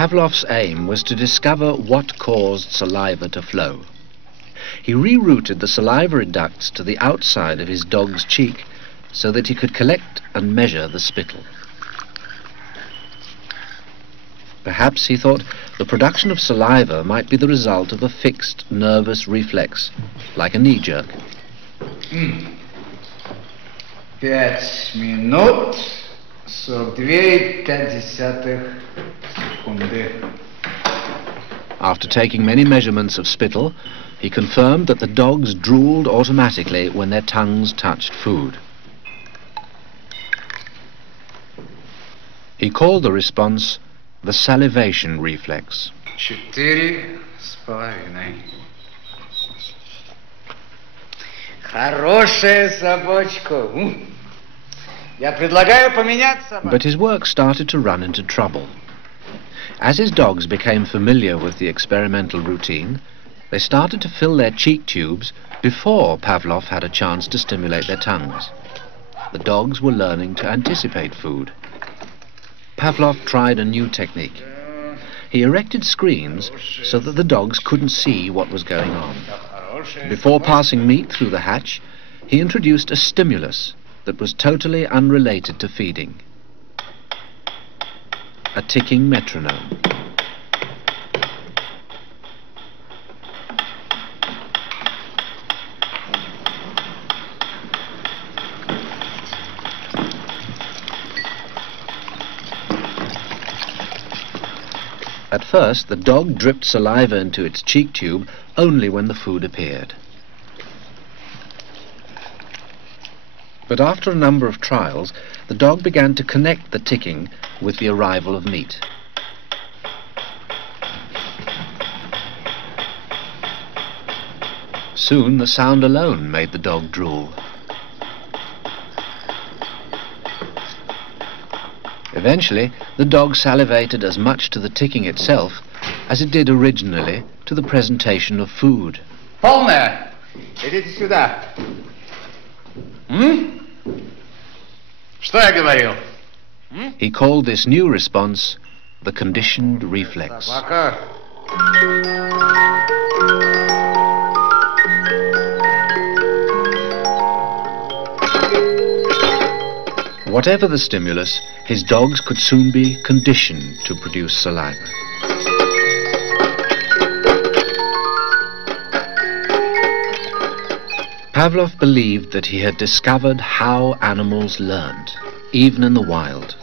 Pavlov's aim was to discover what caused saliva to flow. He rerouted the salivary ducts to the outside of his dog's cheek so that he could collect and measure the spittle. Perhaps, he thought, the production of saliva might be the result of a fixed nervous reflex, like a knee jerk. 5 минут 42,5 секунды. After taking many measurements of spittle, he confirmed that the dogs drooled automatically when their tongues touched food. He called the response the salivation reflex. 4,5. Хорошая собачка. Я предлагаю поменять собаку. But his work started to run into trouble. As his dogs became familiar with the experimental routine, they started to fill their cheek tubes before Pavlov had a chance to stimulate their tongues. The dogs were learning to anticipate food. Pavlov tried a new technique. He erected screens so that the dogs couldn't see what was going on. Before passing meat through the hatch, he introduced a stimulus that was totally unrelated to feeding. A ticking metronome. At first, the dog dripped saliva into its cheek tube only when the food appeared. But after a number of trials, the dog began to connect the ticking with the arrival of meat. Soon the sound alone made the dog drool. Eventually, the dog salivated as much to the ticking itself as it did originally to the presentation of food. Полная. Идите сюда. Что я говорил? He called this new response the conditioned reflex. Собака. Whatever the stimulus, his dogs could soon be conditioned to produce saliva. Pavlov believed that he had discovered how animals learned, even in the wild.